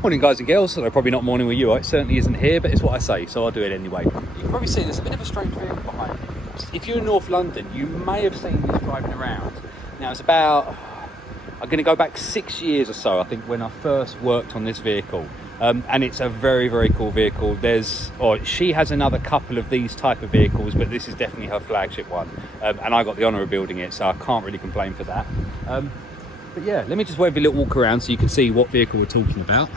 Morning guys and girls, although probably not morning with you, it certainly isn't here, but it's what I say, so I'll do it anyway. You can probably see there's a bit of a strange vehicle behind me. If you're in North London, you may have seen this driving around. Now it's about, I'm going to go back 6 years or so, I think, when I first worked on this vehicle. And it's a very, very cool vehicle. She has another couple of these type of vehicles, but this is definitely her flagship one. And I got the honour of building it, so I can't really complain for that. But yeah, let me just wave a little walk around so you can see what vehicle we're talking about.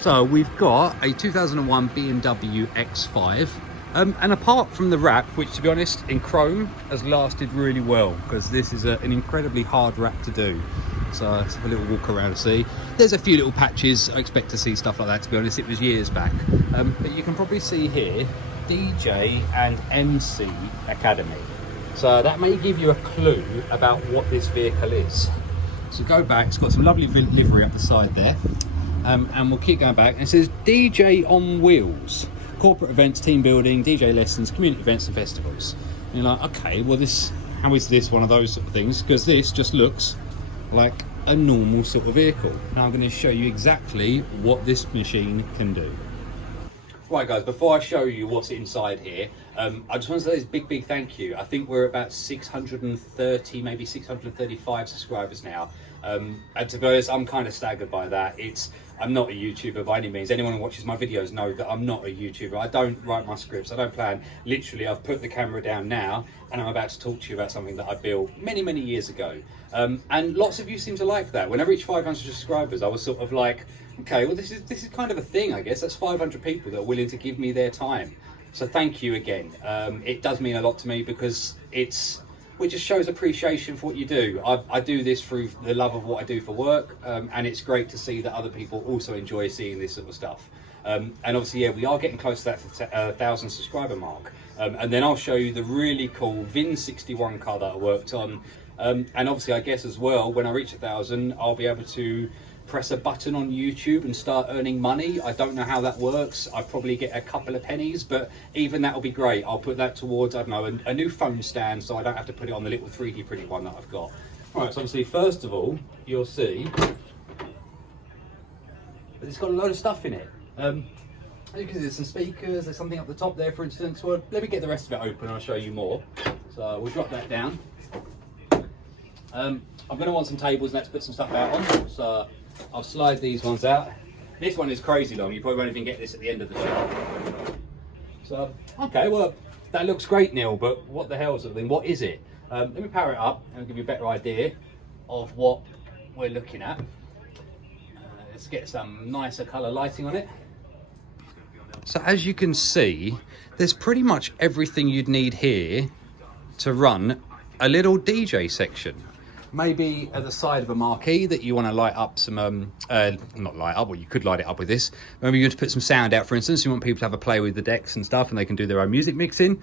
So we've got a 2001 BMW X5. And apart from the wrap, which to be honest, in chrome, has lasted really well, because this is an incredibly hard wrap to do. So let's have a little walk around and see. There's a few little patches. I expect to see stuff like that, to be honest. It was years back. But you can probably see here, DJ and MC Academy. So that may give you a clue about what this vehicle is. So go back, it's got some lovely livery up the side there. And we'll keep going back. And it says DJ on wheels. Corporate events, team building, DJ lessons, community events and festivals. And you're like, okay, well how is this one of those sort of things? Because this just looks like a normal sort of vehicle. Now I'm going to show you exactly what this machine can do. Right guys, before I show you what's inside here, I just want to say this big thank you. I think we're about 630, maybe 635 subscribers now. And to be honest, I'm kind of staggered by that. I'm not a YouTuber by any means. Anyone who watches my videos know that I'm not a YouTuber. I don't write my scripts, I don't plan. Literally, I've put the camera down now and I'm about to talk to you about something that I built many years ago. And lots of you seem to like that. When I reached 500 subscribers, I was sort of like, okay, well this is kind of a thing, I guess. That's 500 people that are willing to give me their time. So thank you again. It does mean a lot to me because it just shows appreciation for what you do. I do this through the love of what I do for work, and it's great to see that other people also enjoy seeing this sort of stuff. And obviously, yeah, we are getting close to that 1,000 subscriber mark. And then I'll show you the really cool VIN 61 car that I worked on. And obviously, I guess as well, when I reach 1,000, I'll be able to press a button on YouTube and start earning money. I don't know how that works. I probably get a couple of pennies, but even that will be great. I'll put that towards, I don't know, a new phone stand, so I don't have to put it on the little 3D printed one that I've got. Right, so obviously, first of all, you'll see that it's got a load of stuff in it. Because there's some speakers, there's something up the top there, for instance. Well, let me get the rest of it open and I'll show you more. So we'll drop that down. I'm going to want some tables and let's put some stuff out on. So I'll slide these ones out. This one is crazy long. You probably won't even get this at the end of the show. So, okay, well, that looks great, Neil, but what the hell sort of thing? What is it? Let me power it up and I'll give you a better idea of what we're looking at. Let's get some nicer colour lighting on it. So as you can see, there's pretty much everything you'd need here to run a little DJ section. Maybe at the side of a marquee that you want to light up some, not light up, well you could light it up with this. Maybe you want to put some sound out, for instance. You want people to have a play with the decks and stuff and they can do their own music mixing.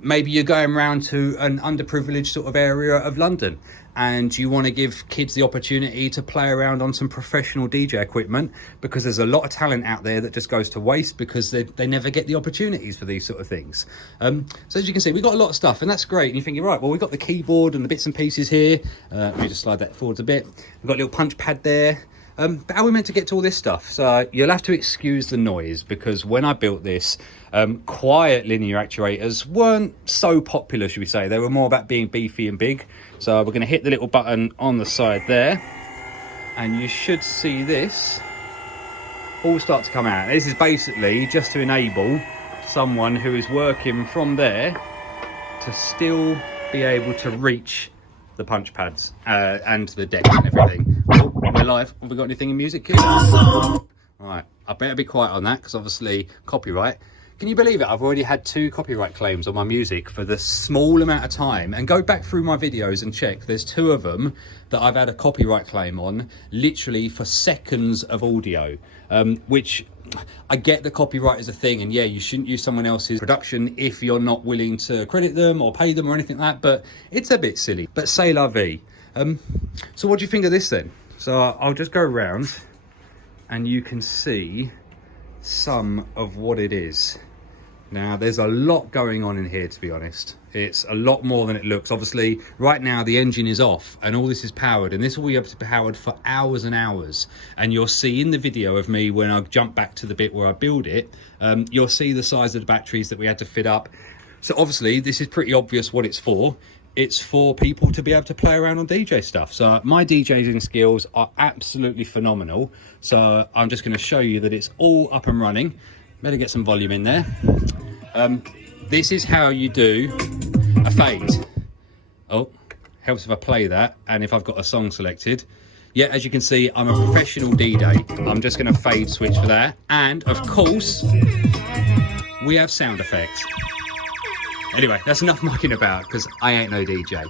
Maybe you're going around to an underprivileged sort of area of London and you want to give kids the opportunity to play around on some professional DJ equipment, because there's a lot of talent out there that just goes to waste because they never get the opportunities for these sort of things. So as you can see, we've got a lot of stuff and that's great. And you're thinking, right, well, we've got the keyboard and the bits and pieces here. Let me just slide that forwards a bit. We've got a little punch pad there. But how are we meant to get to all this stuff? So you'll have to excuse the noise, because when I built this, quiet linear actuators weren't so popular, should we say. They were more about being beefy and big. So we're going to hit the little button on the side there, and you should see this all start to come out. This is basically just to enable someone who is working from there to still be able to reach the punch pads and the deck and everything. Oh, we're live. Have we got anything in music, kids? Right, I better be quiet on that because obviously copyright. Can you believe it? I've already had 2 copyright claims on my music for the small amount of time. And go back through my videos and check. There's 2 of them that I've had a copyright claim on, literally for seconds of audio, which I get the copyright is a thing. And yeah, you shouldn't use someone else's production if you're not willing to credit them or pay them or anything like that. But it's a bit silly. But c'est la vie. So what do you think of this then? So I'll just go around and you can see some of what it is. Now, there's a lot going on in here, to be honest. It's a lot more than it looks. Obviously, right now, the engine is off and all this is powered, and this will be able to be powered for hours and hours. And you'll see in the video of me, when I jump back to the bit where I build it, you'll see the size of the batteries that we had to fit up. So obviously, this is pretty obvious what it's for. It's for people to be able to play around on DJ stuff. So my DJing skills are absolutely phenomenal. So I'm just going to show you that it's all up and running. Better get some volume in there. This is how you do a fade. Oh, helps if I play that and if I've got a song selected. Yeah, as you can see, I'm a professional DJ. I'm just going to fade switch for that. And of course, we have sound effects. Anyway, that's enough mucking about because I ain't no DJ.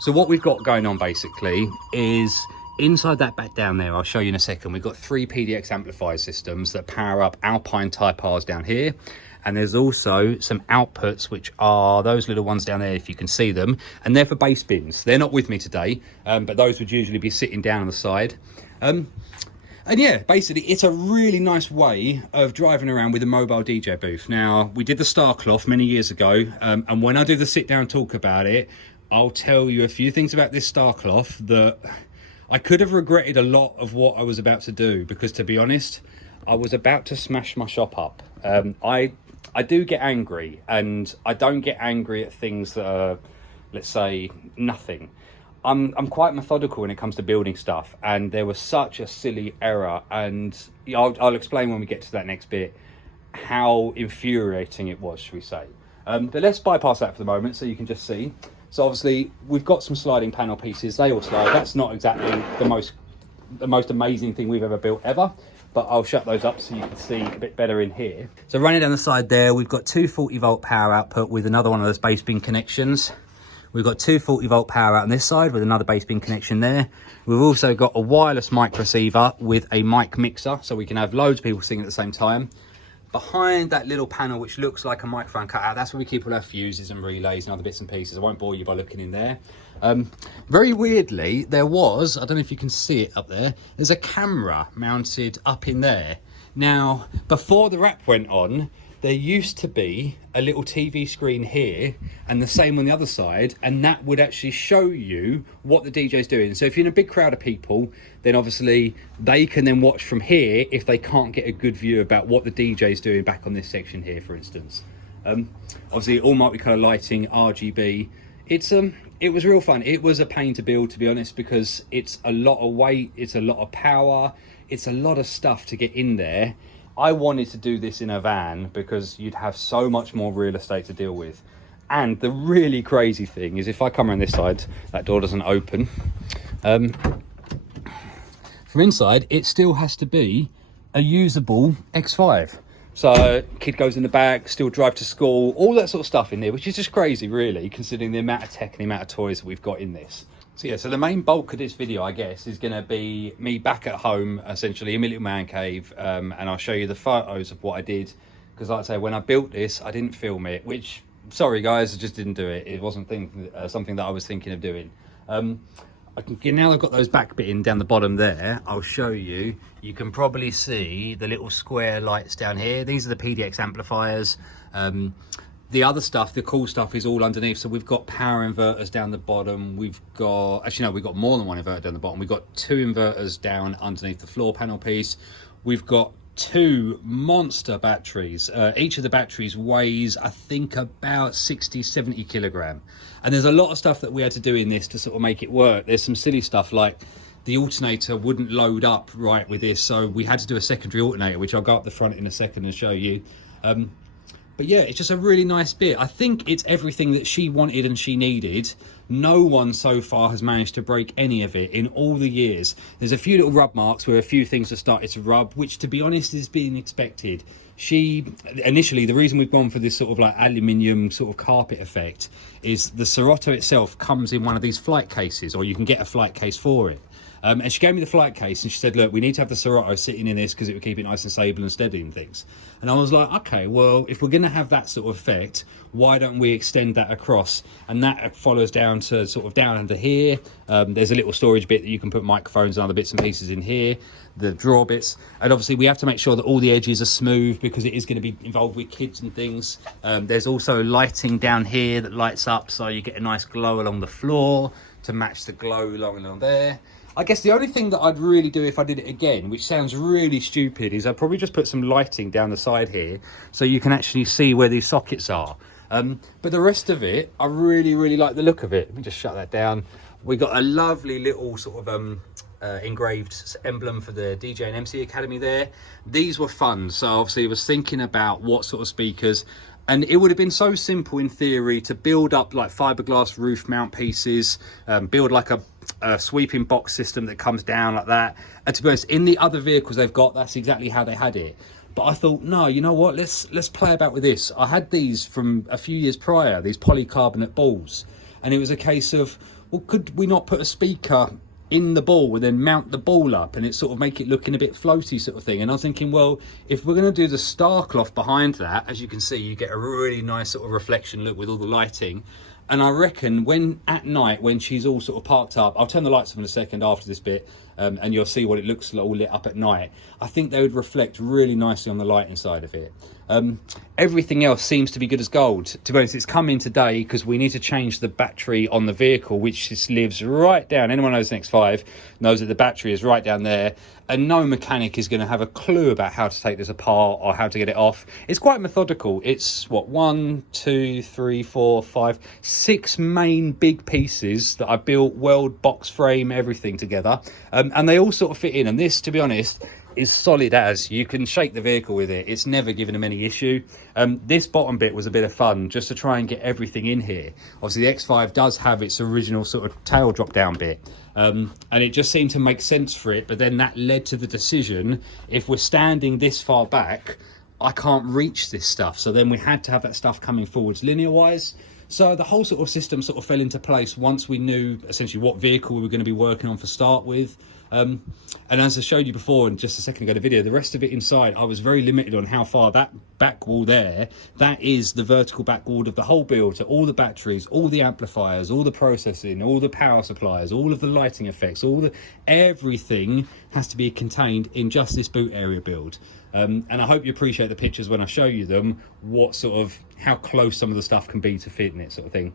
So what we've got going on basically is inside that back down there, I'll show you in a second, we've got 3 PDX amplifier systems that power up Alpine Type Rs down here. And there's also some outputs, which are those little ones down there, if you can see them. And they're for bass bins. They're not with me today, but those would usually be sitting down on the side. And yeah, basically, it's a really nice way of driving around with a mobile DJ booth. Now, we did the Star Cloth many years ago, and when I do the sit-down talk about it, I'll tell you a few things about this Star Cloth that I could have regretted a lot of what I was about to do, because to be honest, I was about to smash my shop up. I do get angry, and I don't get angry at things that are, let's say, nothing. I'm quite methodical when it comes to building stuff, and there was such a silly error, and I'll explain when we get to that next bit how infuriating it was, shall we say. But let's bypass that for the moment so you can just see. So obviously we've got some sliding panel pieces, they all slide. That's not exactly the most amazing thing we've ever built ever, but I'll shut those up so you can see a bit better in here. So running down the side there, we've got 2 40-volt power output with another one of those bass bin connections. We've got 2 40-volt power out on this side with another bass bin connection there. We've also got a wireless mic receiver with a mic mixer, so we can have loads of people singing at the same time. Behind that little panel, which looks like a microphone cutout, that's where we keep all our fuses and relays and other bits and pieces. I won't bore you by looking in there. Very weirdly, there was, I don't know if you can see it up there, there's a camera mounted up in there. Now, before the wrap went on, there used to be a little TV screen here and the same on the other side, and that would actually show you what the DJ's doing. So if you're in a big crowd of people, then obviously they can then watch from here if they can't get a good view about what the DJ's doing back on this section here, for instance. Obviously all multicolour lighting, RGB. It was real fun. It was a pain to build, to be honest, because it's a lot of weight, it's a lot of power, it's a lot of stuff to get in there. I wanted to do this in a van because you'd have so much more real estate to deal with. And the really crazy thing is, if I come around this side, that door doesn't open. From inside, it still has to be a usable X5. So kid goes in the back, still drive to school, all that sort of stuff in there, which is just crazy, really, considering the amount of tech and the amount of toys that we've got in this. So yeah, so the main bulk of this video, I guess, is going to be me back at home, essentially, in my little man cave, and I'll show you the photos of what I did, because like I say, when I built this, I didn't film it, which, sorry guys, I just didn't do it. It wasn't something that I was thinking of doing. Now I've got those back bitting down the bottom there, I'll show you. You can probably see the little square lights down here. These are the PDX amplifiers. The other stuff, the cool stuff, is all underneath. So we've got power inverters down the bottom. We've got, actually no, we've got more than one inverter down the bottom. We've got 2 inverters down underneath the floor panel piece. We've got 2 monster batteries. Each of the batteries weighs, I think, about 60, 70 kilogram. And there's a lot of stuff that we had to do in this to sort of make it work. There's some silly stuff like the alternator wouldn't load up right with this. So we had to do a secondary alternator, which I'll go up the front in a second and show you. But yeah, it's just a really nice bit. I think it's everything that she wanted and she needed. No one so far has managed to break any of it in all the years. There's a few little rub marks where a few things have started to rub, which, to be honest, is being expected. Initially, the reason we've gone for this sort of like aluminium sort of carpet effect is the Serato itself comes in one of these flight cases, or you can get a flight case for it. And she gave me the flight case and she said, look, we need to have the Serato sitting in this because it would keep it nice and stable and steady and things. And I was like, okay, well, if we're going to have that sort of effect, why don't we extend that across? And that follows down to sort of down under here. There's a little storage bit that you can put microphones and other bits and pieces in here, the drawer bits. And obviously we have to make sure that all the edges are smooth because it is going to be involved with kids and things. There's also lighting down here that lights up so you get a nice glow along the floor to match the glow along there. I guess the only thing that I'd really do if I did it again, which sounds really stupid, is I'd probably just put some lighting down the side here so you can actually see where these sockets are. But the rest of it, I really like the look of it. Let me just shut that down. We got a lovely little sort of engraved emblem for the DJ and MC Academy there. These were fun. So obviously I was thinking about what sort of speakers, and it would have been so simple in theory to build up like fiberglass roof mount pieces, build like a sweeping box system that comes down like that. And to be honest, in the other vehicles they've got, that's exactly how they had it. But I thought, no, you know what, let's play about with this. I had these from a few years prior, these polycarbonate balls, and it was a case of, well, could we not put a speaker in the ball and then mount the ball up and it sort of make it looking a bit floaty sort of thing? And I was thinking, well, if we're going to do the star cloth behind that, as you can see, you get a really nice sort of reflection look with all the lighting. And I reckon when at night, when she's all sort of parked up, I'll turn the lights off in a second after this bit, and you'll see what it looks like all lit up at night. I think they would reflect really nicely on the lighting side of it. Everything else seems to be good as gold. To be honest, it's come in today because we need to change the battery on the vehicle, which just lives right down. Anyone knows an X5 knows that the battery is right down there, and no mechanic is going to have a clue about how to take this apart or how to get it off. It's quite methodical. It's what, 1, 2, 3, 4, 5, 6 main big pieces that I built, weld, box frame, everything together, and they all sort of fit in. And this, to be honest, is solid as you can shake the vehicle with it. It's never given them any issue. This bottom bit was a bit of fun just to try and get everything in here. Obviously the X5 does have its original sort of tail drop down bit, and it just seemed to make sense for it. But then that led to the decision, if we're standing this far back, I can't reach this stuff. So then we had to have that stuff coming forwards linear wise. So the whole sort of system sort of fell into place once we knew essentially what vehicle we were going to be working on for start with. And as I showed you before, and just a second ago in the video, the rest of it inside, I was very limited on how far that back wall there, that is the vertical back wall of the whole build. So all the batteries, all the amplifiers, all the processing, all the power supplies, all of the lighting effects, everything has to be contained in just this boot area build. And I hope you appreciate the pictures when I show you them, what sort of, how close some of the stuff can be to fit in it sort of thing.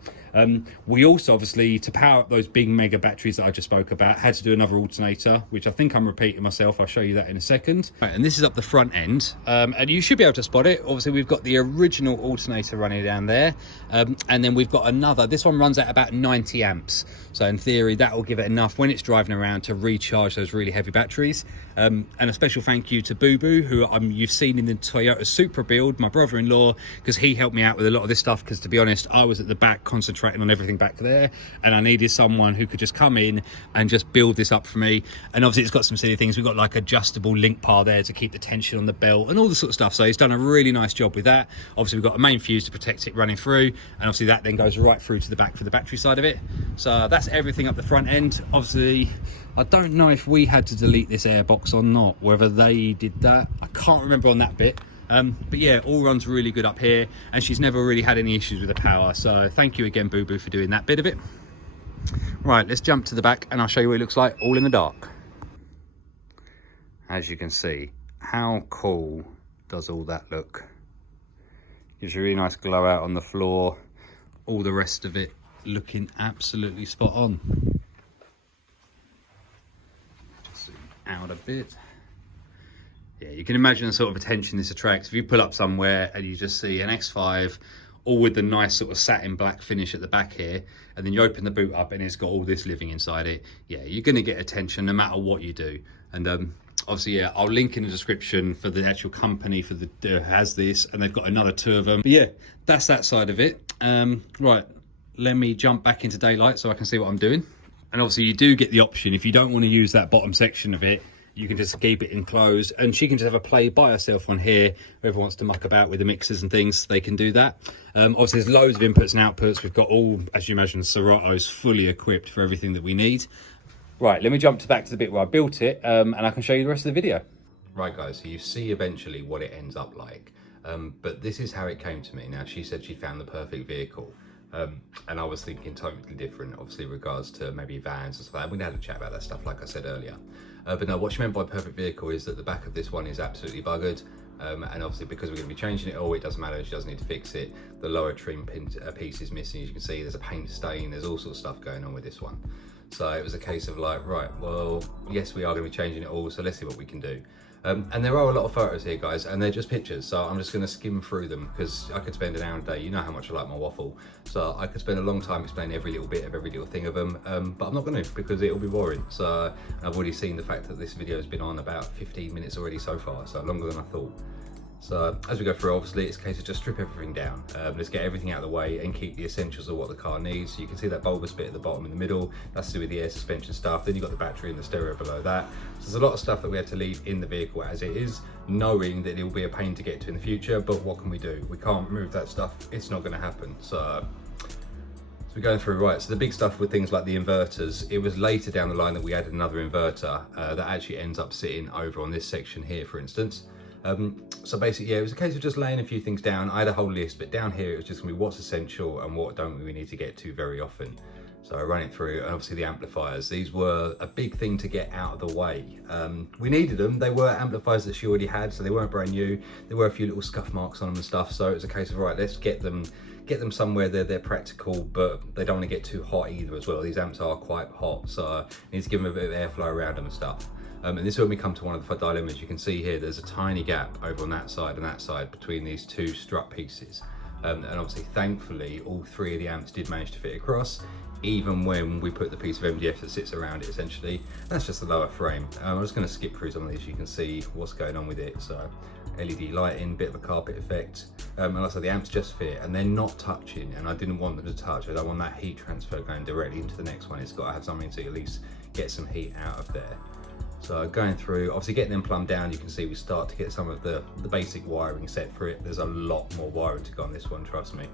We also, obviously, to power up those big mega batteries that I just spoke about, had to do another alternator, which I think I'm repeating myself. I'll show you that in a second. Right, and this is up the front end, and you should be able to spot it. Obviously, we've got the original alternator running down there, and then we've got another. This one runs at about 90 amps. So in theory, that will give it enough when it's driving around to recharge those really heavy batteries. And a special thank you to Boo Boo, who you've seen in the Toyota Supra build, my brother-in-law, because he helped me out with a lot of this stuff, because to be honest, I was at the back concentrating on everything back there, and I needed someone who could just come in and just build this up for me. And obviously it's got some silly things. We've got like adjustable link bar there to keep the tension on the belt and all the sort of stuff. So he's done a really nice job with that. Obviously we've got a main fuse to protect it running through, and obviously that then goes right through to the back for the battery side of it. So that's everything up the front end. Obviously I don't know if we had to delete this airbox or not, whether they did that. I can't remember on that bit. But yeah, all runs really good up here, and she's never really had any issues with the power. So thank you again, Boo Boo, for doing that bit of it. Right, let's jump to the back and I'll show you what it looks like all in the dark. As you can see, how cool does all that look? Gives you a really nice glow out on the floor. All the rest of it looking absolutely spot on. Just zoom out a bit. Yeah, you can imagine the sort of attention this attracts. If you pull up somewhere and you just see an X5 all with the nice sort of satin black finish at the back here, and then you open the boot up and it's got all this living inside it, yeah, you're going to get attention no matter what you do. And obviously, yeah, I'll link in the description for the actual company for the has this, and they've got another 2 of them. But yeah, that's that side of it. Right, let me jump back into daylight so I can see what I'm doing. And obviously you do get the option, if you don't want to use that bottom section of it, you can just keep it enclosed, and she can just have a play by herself on here. Whoever wants to muck about with the mixers and things, they can do that. Obviously there's loads of inputs and outputs. We've got all, as you imagine, Serato's fully equipped for everything that we need. Right, let me jump back to the bit where I built it, and I can show you the rest of the video. Right guys, so you see eventually what it ends up like, but this is how it came to me. Now, she said she found the perfect vehicle, and I was thinking totally different, obviously, regards to maybe vans and stuff like that. We had a chat about that stuff, like I said earlier. But no, what she meant by perfect vehicle is that the back of this one is absolutely buggered. And obviously, because we're going to be changing it all, it doesn't matter, she doesn't need to fix it. The lower trim piece is missing, as you can see. There's a paint stain, there's all sorts of stuff going on with this one. So it was a case of like, right, well, yes, we are going to be changing it all, so let's see what we can do. And there are a lot of photos here, guys, and they're just pictures, so I'm just going to skim through them, because I could spend an hour a day. You know how much I like my waffle, so I could spend a long time explaining every little bit of every little thing of them, but I'm not going to, because it'll be boring. So I've already seen the fact that this video has been on about 15 minutes already so far, so longer than I thought. So as we go through, obviously, it's a case of just strip everything down. Let's get everything out of the way and keep the essentials of what the car needs. So you can see that bulbous bit at the bottom in the middle, that's to do with the air suspension stuff. Then you've got the battery and the stereo below that. So there's a lot of stuff that we had to leave in the vehicle as it is, knowing that it will be a pain to get to in the future, but what can we do? We can't move that stuff, it's not gonna happen. So we're going through, right, so the big stuff with things like the inverters, it was later down the line that we added another inverter that actually ends up sitting over on this section here, for instance. So basically, yeah, it was a case of just laying a few things down. I had a whole list, but down here it was just gonna be what's essential and what don't we need to get to very often. So I ran it through, and obviously the amplifiers, these were a big thing to get out of the way. We needed them. They were amplifiers that she already had, so they weren't brand new. There were a few little scuff marks on them and stuff, so it was a case of, right, let's get them somewhere they're practical, but they don't want to get too hot either as well. These amps are quite hot, so you need to give them a bit of airflow around them and stuff. And this is when we come to one of the dilemmas. You can see here there's a tiny gap over on that side and that side between these two strut pieces. And obviously, thankfully, all three of the amps did manage to fit across, even when we put the piece of MDF that sits around it, essentially. That's just the lower frame. I'm just going to skip through some of these. You can see what's going on with it. So LED lighting, bit of a carpet effect. And like I said, the amps just fit, and they're not touching, and I didn't want them to touch. I don't want that heat transfer going directly into the next one. It's got to have something to at least get some heat out of there. So going through, obviously getting them plumbed down, you can see we start to get some of the basic wiring set for it. There's a lot more wiring to go on this one, trust me.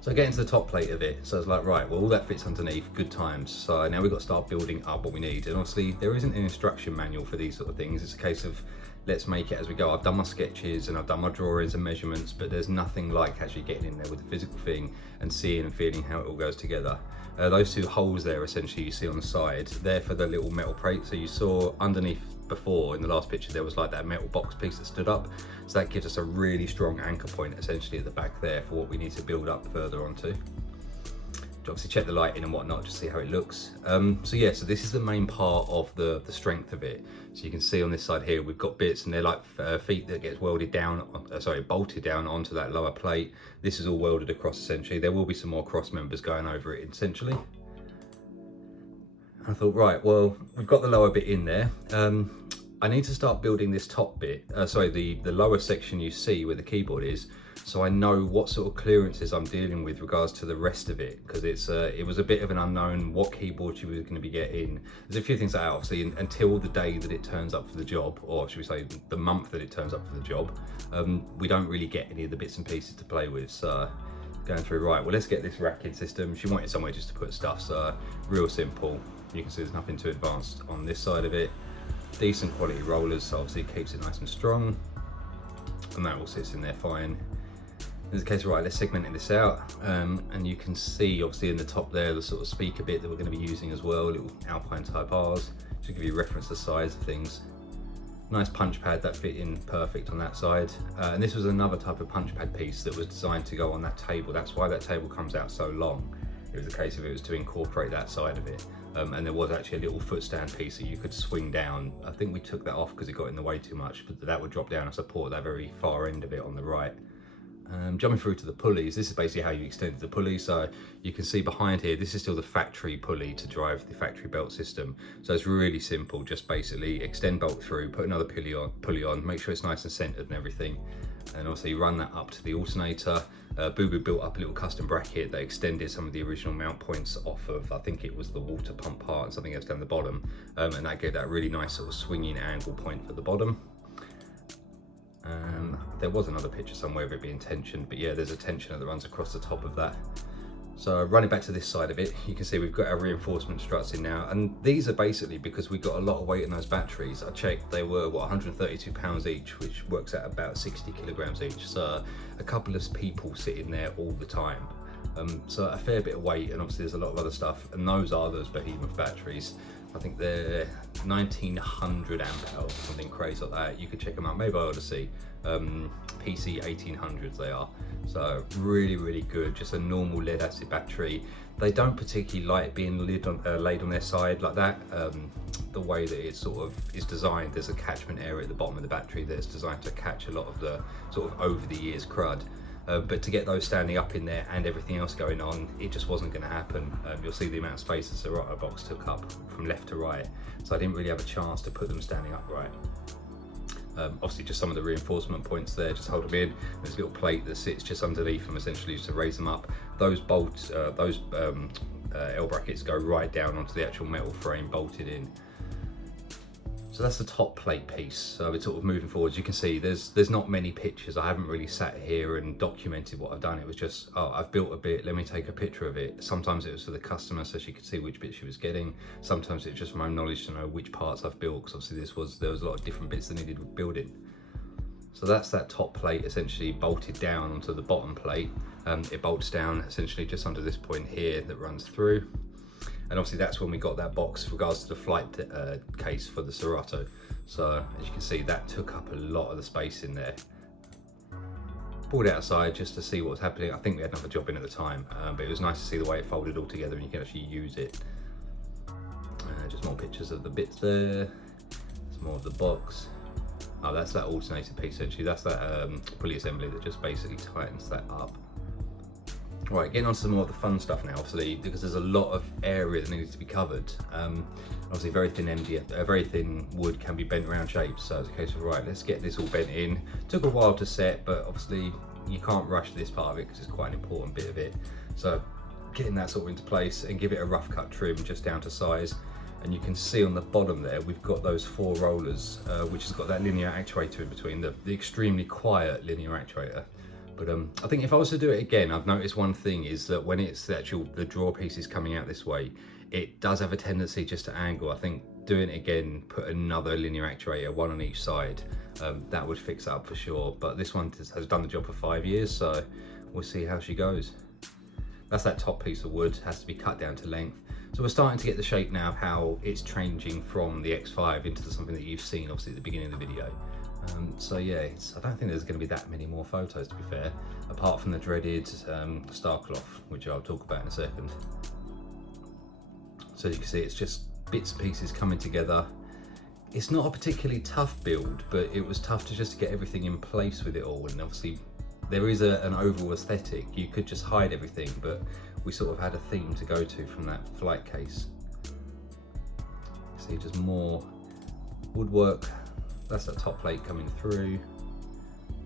So getting to the top plate of it, so it's like, right, well, all that fits underneath, good times. So now we've got to start building up what we need. And obviously there isn't an instruction manual for these sort of things. It's a case of, let's make it as we go. I've done my sketches and I've done my drawings and measurements, but there's nothing like actually getting in there with the physical thing and seeing and feeling how it all goes together. Those two holes there, essentially, you see on the side, they're for the little metal plate. So you saw underneath before in the last picture, there was like that metal box piece that stood up. So that gives us a really strong anchor point, essentially, at the back there for what we need to build up further onto. Obviously check the lighting and whatnot to see how it looks. So yeah, so this is the main part of the strength of it. So you can see on this side here, we've got bits, and they're like feet that gets welded down, bolted down onto that lower plate. This is all welded across, essentially. There will be some more cross members going over it, essentially. I thought, right, well, we've got the lower bit in there. I need to start building this top bit, the lower section you see where the keyboard is, so I know what sort of clearances I'm dealing with regards to the rest of it, because it was a bit of an unknown what keyboard she was going to be getting. There's a few things that are obviously until the day that it turns up for the job, or should we say the month that it turns up for the job, we don't really get any of the bits and pieces to play with. So going through, right, well, let's get this racking system. She wanted somewhere just to put stuff, so real simple. You can see there's nothing too advanced on this side of it. Decent quality rollers, so obviously it keeps it nice and strong, and that all sits in there fine. In this case, right, let's segment this out, and you can see obviously in the top there the sort of speaker bit that we're going to be using as well, little Alpine type R's, to give you a reference to the size of things. Nice punch pad that fit in perfect on that side, and this was another type of punch pad piece that was designed to go on that table. That's why that table comes out so long. It was a case of it was to incorporate that side of it. And there was actually a little foot stand piece that you could swing down. I think we took that off because it got in the way too much, but that would drop down and support that very far end of it on the right. Jumping through to the pulleys, this is basically how you extended the pulley. So you can see behind here, this is still the factory pulley to drive the factory belt system. So it's really simple, just basically extend bolt through, put another pulley on, make sure it's nice and centered and everything. And also you run that up to the alternator. Boo Boo built up a little custom bracket that extended some of the original mount points off of, I think it was the water pump part and something else down the bottom. And that gave that really nice sort of swinging angle point for the bottom. There was another picture somewhere of it being tensioned, but yeah, there's a tensioner that runs across the top of that. So running back to this side of it, you can see we've got our reinforcement struts in now, and these are basically because we got a lot of weight in those batteries. I checked, they were what, 132 pounds each, which works out about 60 kilograms each. So a couple of people sitting there all the time. So a fair bit of weight, and obviously there's a lot of other stuff, and those are those behemoth batteries. I think they're 1900 amp hours, something crazy like that. You could check them out, maybe I ought to see. PC 1800s they are. So really good, just a normal lead acid battery. They don't particularly like being laid on their side like that. The way that it sort of is designed, there's a catchment area at the bottom of the battery that's designed to catch a lot of the sort of over the years crud. But to get those standing up in there and everything else going on, it just wasn't going to happen. You'll see the amount of space the Serato box took up from left to right, so I didn't really have a chance to put them standing upright. Obviously just some of the reinforcement points there, just hold them in. There's a little plate that sits just underneath them, essentially just to raise them up. Those bolts, L brackets go right down onto the actual metal frame bolted in. So that's the top plate piece. So it's sort of moving forwards. You can see there's not many pictures. I haven't really sat here and documented what I've done. It was just, oh, I've built a bit, let me take a picture of it. Sometimes it was for the customer so she could see which bit she was getting. Sometimes it's just for my own knowledge to know which parts I've built, because obviously there was a lot of different bits that needed building. So that's that top plate essentially bolted down onto the bottom plate. It bolts down essentially just under this point here that runs through. And obviously that's when we got that box with regards to the flight case for the Serato. So as you can see, that took up a lot of the space in there. Pulled it outside just to see what was happening. I think we had another job in at the time, but it was nice to see the way it folded all together and you can actually use it. Just more pictures of the bits there. Some more of the box. Oh, that's that alternator piece essentially. That's that pulley assembly that just basically tightens that up. Right, getting on to some more of the fun stuff now, obviously, because there's a lot of area that needs to be covered. Obviously, very thin MDF, very thin wood can be bent around shapes, so it's a case of, right, let's get this all bent in. Took a while to set, but obviously you can't rush this part of it because it's quite an important bit of it. So getting that sort of into place and give it a rough cut trim just down to size. And you can see on the bottom there, we've got those 4 rollers, which has got that linear actuator in between, the extremely quiet linear actuator. But I think if I was to do it again, I've noticed one thing is that when it's the draw piece is coming out this way, it does have a tendency just to angle. I think doing it again, put another linear actuator, one on each side, that would fix it up for sure. But this one has done the job for 5 years, so we'll see how she goes. That's that top piece of wood, has to be cut down to length. So we're starting to get the shape now of how it's changing from the X5 into something that you've seen obviously at the beginning of the video. So yeah, I don't think there's going to be that many more photos, to be fair, apart from the dreaded star cloth, which I'll talk about in a second. So you can see it's just bits and pieces coming together. It's not a particularly tough build, but it was tough to just get everything in place with it all. And obviously there is an overall aesthetic. You could just hide everything, but we sort of had a theme to go to from that flight case. See, just more woodwork. That's that top plate coming through.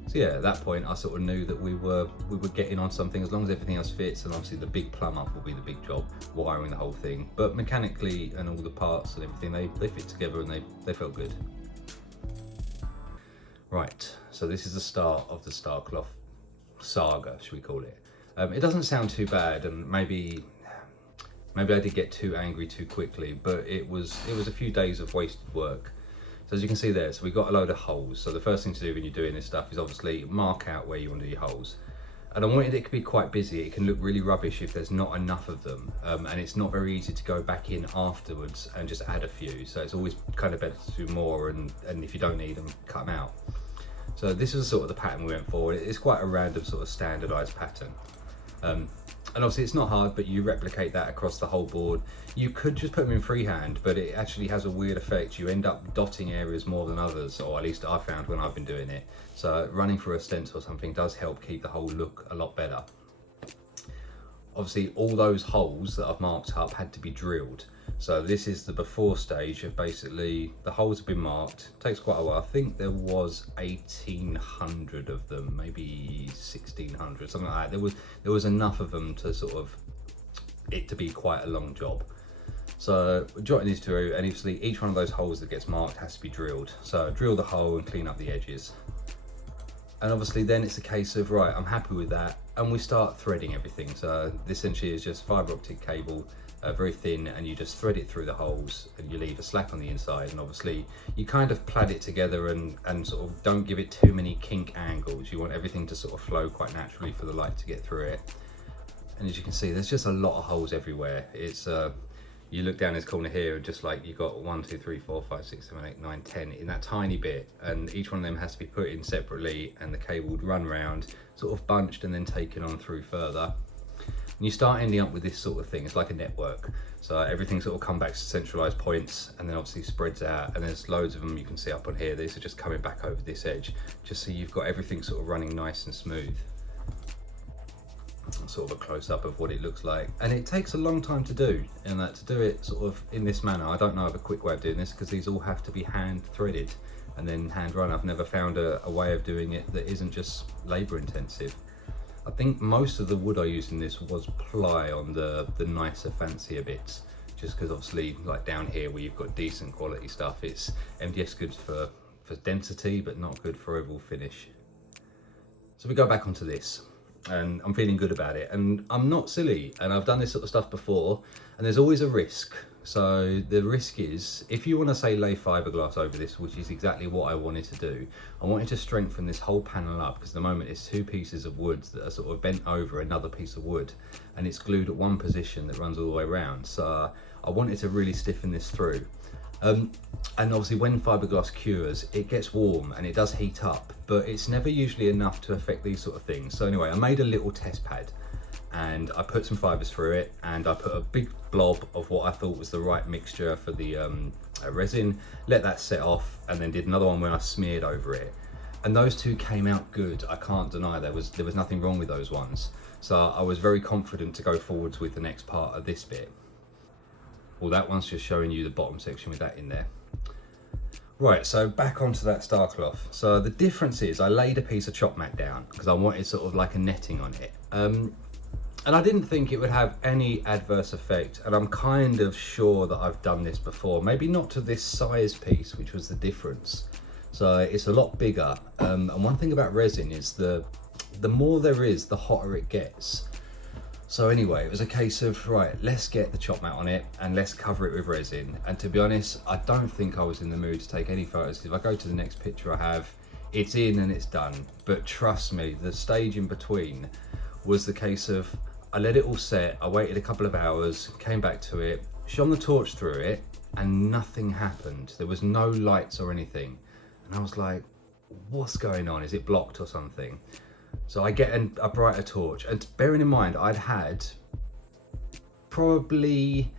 So yeah, at that point I sort of knew that we were getting on something, as long as everything else fits, and obviously the big plumb up will be the big job, wiring the whole thing. But mechanically and all the parts and everything, they fit together and they felt good. Right, so this is the start of the star cloth saga, should we call it. It doesn't sound too bad, and maybe I did get too angry too quickly, but it was a few days of wasted work. So as you can see there, so we've got a load of holes. So the first thing to do when you're doing this stuff is obviously mark out where you want to do your holes. And I wanted it to be quite busy. It can look really rubbish if there's not enough of them. And it's not very easy to go back in afterwards and just add a few. So it's always kind of better to do more, and if you don't need them, cut them out. So this is sort of the pattern we went for. It's quite a random sort of standardized pattern. And obviously it's not hard, but you replicate that across the whole board. You could just put them in freehand, but it actually has a weird effect. You end up dotting areas more than others, or at least I found when I've been doing it. So running for a stencil or something does help keep the whole look a lot better. Obviously all those holes that I've marked up had to be drilled. So this is the before stage of basically the holes have been marked. It takes quite a while. I think there was 1,800 of them, maybe 1,600, something like that. There was enough of them to sort of it to be quite a long job. So we're jotting these through, and obviously each one of those holes that gets marked has to be drilled. So drill the hole and clean up the edges. And obviously then it's a case of, right, I'm happy with that. and we start threading everything. So this essentially is just fibre optic cable, very thin, and you just thread it through the holes and you leave a slack on the inside, and obviously you kind of plait it together and sort of don't give it too many kink angles. You want everything to sort of flow quite naturally for the light to get through it. And as you can see, there's just a lot of holes everywhere. It's you look down this corner here and just like you got 1, 2, 3, 4, 5, 6, 7, 8, 9, 10 in that tiny bit, and each one of them has to be put in separately, and the cable would run round sort of bunched and then taken on through further. And you start ending up with this sort of thing. It's like a network, so everything sort of comes back to centralized points and then obviously spreads out, and there's loads of them you can see up on here. These are just coming back over this edge, just so you've got everything sort of running nice and smooth. Sort of a close-up of what it looks like, and it takes a long time to do, and that to do it sort of in this manner, I don't know of a quick way of doing this, because these all have to be hand threaded and then hand run. I've never found a way of doing it that isn't just labor intensive. I think most of the wood I used in this was ply on the nicer, fancier bits, just because obviously like down here where you've got decent quality stuff, it's MDF's good for density but not good for overall finish. So we go back onto this, and I'm feeling good about it, and I'm not silly, and I've done this sort of stuff before, and there's always a risk. So the risk is, if you want to say lay fiberglass over this, which is exactly what I wanted to do, I wanted to strengthen this whole panel up, because at the moment it's 2 pieces of wood that are sort of bent over another piece of wood, and it's glued at one position that runs all the way around. So I wanted to really stiffen this through. And obviously when fiberglass cures, it gets warm and it does heat up, but it's never usually enough to affect these sort of things. So anyway, I made a little test pad, and I put some fibers through it, and I put a big blob of what I thought was the right mixture for the resin, let that set off, and then did another one when I smeared over it. And those two came out good. I can't deny there was nothing wrong with those ones. So I was very confident to go forwards with the next part of this bit. Well, that one's just showing you the bottom section with that in there. Right, so back onto that star cloth. So the difference is I laid a piece of chop mat down because I wanted sort of like a netting on it. And I didn't think it would have any adverse effect, and I'm kind of sure that I've done this before, maybe not to this size piece, which was the difference. So it's a lot bigger, and one thing about resin is the more there is, the hotter it gets. So anyway, it was a case of, right, let's get the chop mat on it and let's cover it with resin. And to be honest, I don't think I was in the mood to take any photos. If I go to the next picture I have, it's in and it's done. But trust me, the stage in between was the case of, I let it all set, I waited a couple of hours, came back to it, shone the torch through it, and nothing happened. There was no lights or anything. And I was like, what's going on? Is it blocked or something? So I get a brighter torch, and bearing in mind I'd had probably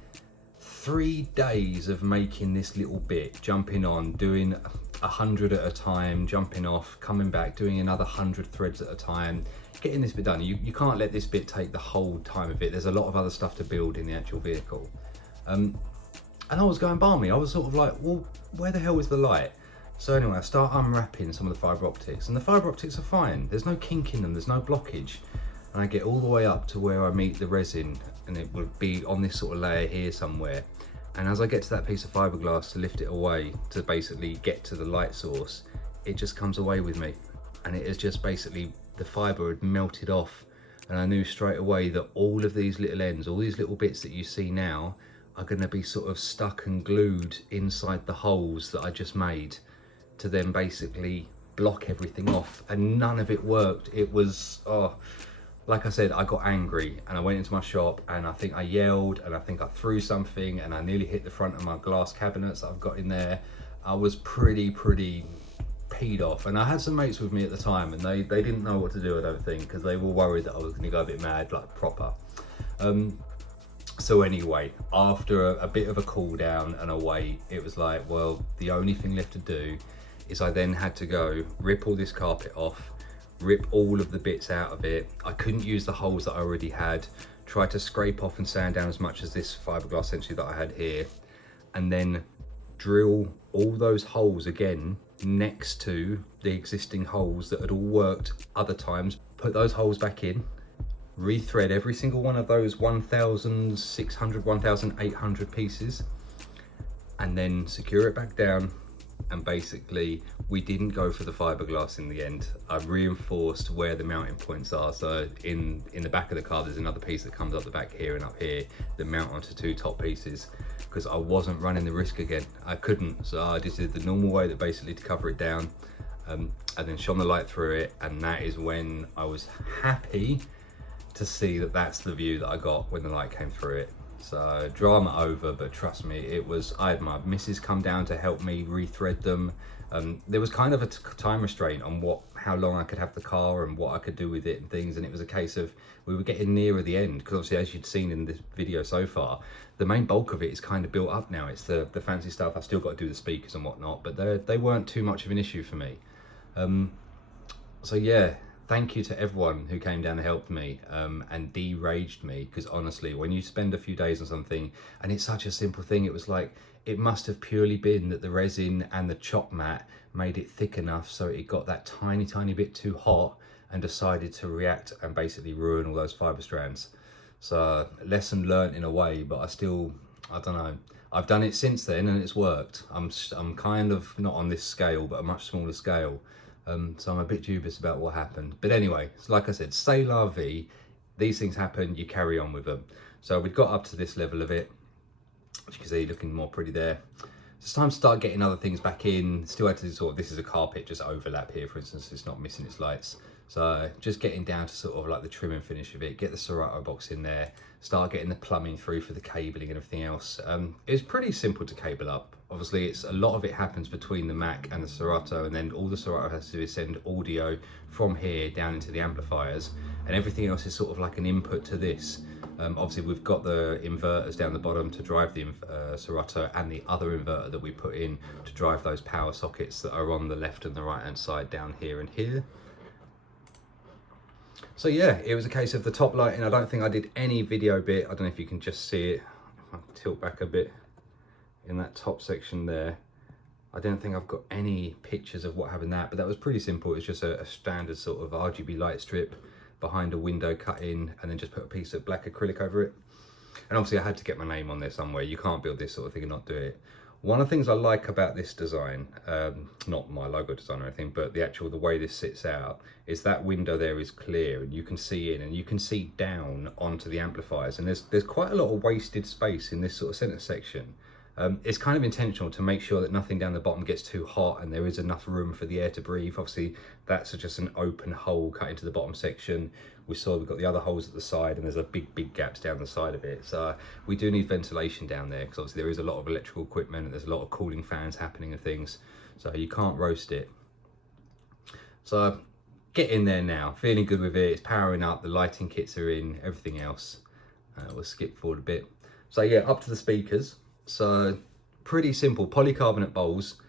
3 days of making this little bit, jumping on, doing 100 at a time, jumping off, coming back, doing another 100 threads at a time, getting this bit done. You can't let this bit take the whole time of it. There's a lot of other stuff to build in the actual vehicle. And I was going balmy. I was sort of like, well, where the hell is the light? So anyway, I start unwrapping some of the fibre optics, and the fibre optics are fine. There's no kink in them, there's no blockage. And I get all the way up to where I meet the resin, and it would be on this sort of layer here somewhere. And as I get to that piece of fiberglass to lift it away to basically get to the light source, it just comes away with me. And it is just basically, the fibre had melted off, and I knew straight away that all of these little ends, all these little bits that you see now, are going to be sort of stuck and glued inside the holes that I just made, to then basically block everything off. And none of it worked. It was, oh, like I said, I got angry and I went into my shop, and I think I yelled, and I think I threw something, and I nearly hit the front of my glass cabinets that I've got in there. I was pretty peed off, and I had some mates with me at the time, and they didn't know what to do, I don't think, because they were worried that I was going to go a bit mad, like proper. So anyway, after a bit of a cool down and a wait, it was like, well, the only thing left to do is I then had to go rip all this carpet off, rip all of the bits out of it. I couldn't use the holes that I already had, try to scrape off and sand down as much as this fiberglass essentially that I had here, and then drill all those holes again next to the existing holes that had all worked other times, put those holes back in, rethread every single one of those 1,600, 1,800 pieces, and then secure it back down, and basically we didn't go for the fiberglass in the end. I reinforced where the mounting points are. So in the back of the car, there's another piece that comes up the back here and up here that mount onto two top pieces, because I wasn't running the risk again. I couldn't, so I just did the normal way, that basically to cover it down, and then shone the light through it, and that is when I was happy to see that that's the view that I got when the light came through it. So drama over, but trust me, it was, I had my missus come down to help me rethread them. There was kind of a time restraint on how long I could have the car and what I could do with it and things, and it was a case of, we were getting nearer the end, because obviously, as you'd seen in this video so far, the main bulk of it is kind of built up now. It's the fancy stuff. I've still got to do the speakers and whatnot, but they weren't too much of an issue for me. So yeah, thank you to everyone who came down and helped me and de-raged me, because honestly, when you spend a few days on something and it's such a simple thing, it was like, it must have purely been that the resin and the chop mat made it thick enough so it got that tiny bit too hot and decided to react and basically ruin all those fiber strands. So lesson learned in a way, but I don't know, I've done it since then and it's worked. I'm kind of not on this scale, but a much smaller scale. So I'm a bit dubious about what happened. But anyway, like I said, c'est la vie. These things happen, you carry on with them. So we've got up to this level of it. As you can see, looking more pretty there. It's time to start getting other things back in. Still had to sort of, this is a carpet, just overlap here, for instance, it's not missing its lights. So just getting down to sort of like the trim and finish of it, get the Serato box in there, start getting the plumbing through for the cabling and everything else. It's pretty simple to cable up. Obviously, it's a lot of it happens between the Mac and the Serato, and then all the Serato has to do is send audio from here down into the amplifiers, and everything else is sort of like an input to this. Obviously, we've got the inverters down the bottom to drive the Serato, and the other inverter that we put in to drive those power sockets that are on the left and the right hand side down here and here. So yeah, it was a case of the top lighting. I don't think I did any video bit. I don't know if you can just see it. If I tilt back a bit in that top section there, I don't think I've got any pictures of what happened there, but that was pretty simple. It's just a standard sort of RGB light strip behind a window cut in, and then just put a piece of black acrylic over it. And obviously I had to get my name on there somewhere. You can't build this sort of thing and not do it. One of the things I like about this design, not my logo design or anything, but the way this sits out, is that window there is clear and you can see in and you can see down onto the amplifiers. And there's quite a lot of wasted space in this sort of center section. It's kind of intentional to make sure that nothing down the bottom gets too hot and there is enough room for the air to breathe. Obviously, that's just an open hole cut into the bottom section. We've got the other holes at the side, and there's a big gaps down the side of it. So we do need ventilation down there, because obviously there is a lot of electrical equipment and there's a lot of cooling fans happening and things. So you can't roast it. So get in there now, feeling good with it. It's powering up, the lighting kits are in, everything else. We'll skip forward a bit. So yeah, up to the speakers. So pretty simple polycarbonate bowls,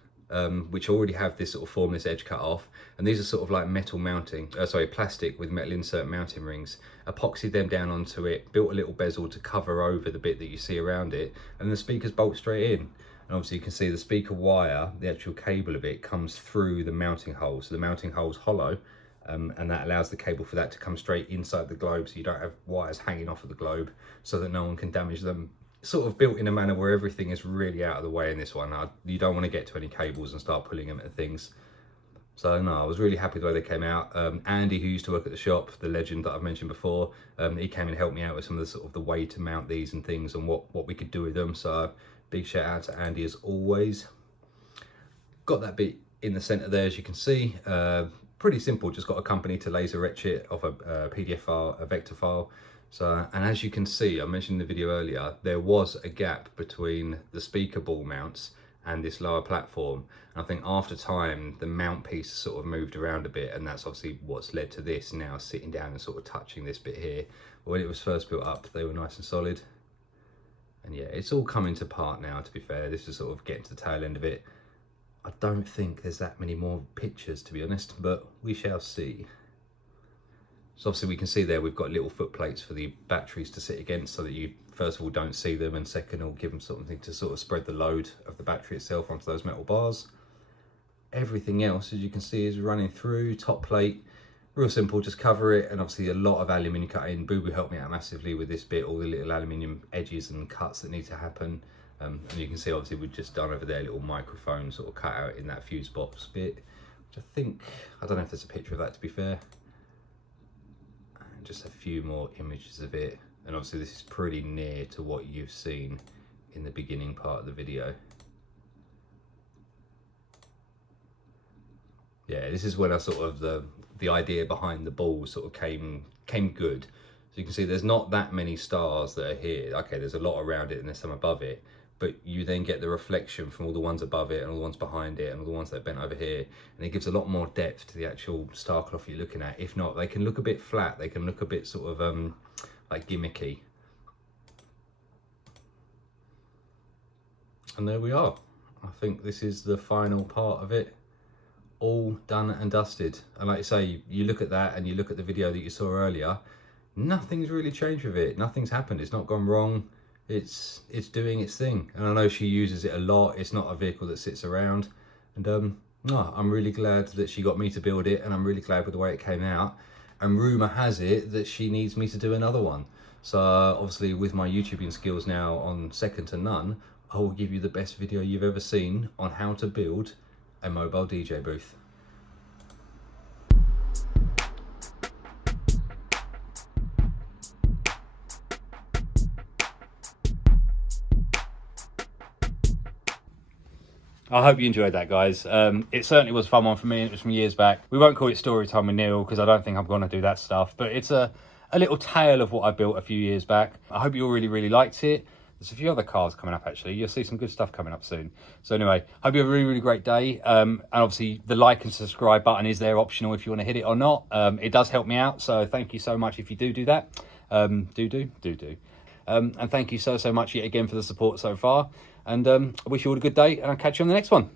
which already have this sort of formless edge cut off, and these are sort of like metal mounting, plastic with metal insert mounting rings. Epoxied them down onto it, built a little bezel to cover over the bit that you see around it, and the speakers bolt straight in. And obviously you can see the speaker wire, the actual cable of it comes through the mounting hole, so the mounting hole's hollow, and that allows the cable for that to come straight inside the globe, so you don't have wires hanging off of the globe so that no one can damage them. Sort of built in a manner where everything is really out of the way in this one. You don't want to get to any cables and start pulling them at things. So no, I was really happy the way they came out. Andy, who used to work at the shop, the legend that I've mentioned before, he came and helped me out with some of the sort of the way to mount these and things and what we could do with them. So big shout out to Andy as always. Got that bit in the center there, as you can see. Pretty simple, just got a company to laser etch it off a PDF file, a vector file. So, and as you can see, I mentioned in the video earlier, there was a gap between the speaker ball mounts and this lower platform. And I think after time, the mount piece sort of moved around a bit, and that's obviously what's led to this now sitting down and sort of touching this bit here. But when it was first built up, they were nice and solid. And yeah, it's all coming to part now, to be fair. This is sort of getting to the tail end of it. I don't think there's that many more pictures, to be honest, but we shall see. So obviously we can see there we've got little foot plates for the batteries to sit against, so that you first of all don't see them, and second will give them something to sort of spread the load of the battery itself onto those metal bars. Everything else, as you can see, is running through. Top plate, real simple, just cover it, and obviously a lot of aluminium cut in. Boo Boo helped me out massively with this bit, all the little aluminium edges and cuts that need to happen. And you can see obviously we've just done over there a little microphone sort of cut out in that fuse box bit, which I think, I don't know if there's a picture of that to be fair. And just a few more images of it. And obviously this is pretty near to what you've seen in the beginning part of the video. Yeah, this is when I sort of, the idea behind the ball sort of came good. So you can see there's not that many stars that are here. Okay, there's a lot around it and there's some above it, but you then get the reflection from all the ones above it and all the ones behind it and all the ones that are bent over here, and it gives a lot more depth to the actual star cloth you're looking at. If not, they can look a bit flat, they can look a bit sort of like gimmicky. And there we are. I think this is the final part of it, all done and dusted. And like you say, you look at that and you look at the video that you saw earlier, nothing's really changed with it, nothing's happened, it's not gone wrong. It's doing its thing, and I know she uses it a lot. It's not a vehicle that sits around, and no, I'm really glad that she got me to build it, and I'm really glad with the way it came out. And rumour has it that she needs me to do another one. So obviously with my YouTubing skills now on second to none, I will give you the best video you've ever seen on how to build a mobile DJ booth. I hope you enjoyed that, guys. It certainly was a fun one for me, and it was from years back. We won't call it story time with Neil because I don't think I'm going to do that stuff, but it's a little tale of what I built a few years back. I hope you all really liked it. There's a few other cars coming up, actually. You'll see some good stuff coming up soon. So anyway, hope you have a really great day. And obviously the like and subscribe button is there, optional if you want to hit it or not. It does help me out, so thank you so much if you do that. Do. And thank you so much yet again for the support so far. And I wish you all a good day, and I'll catch you on the next one.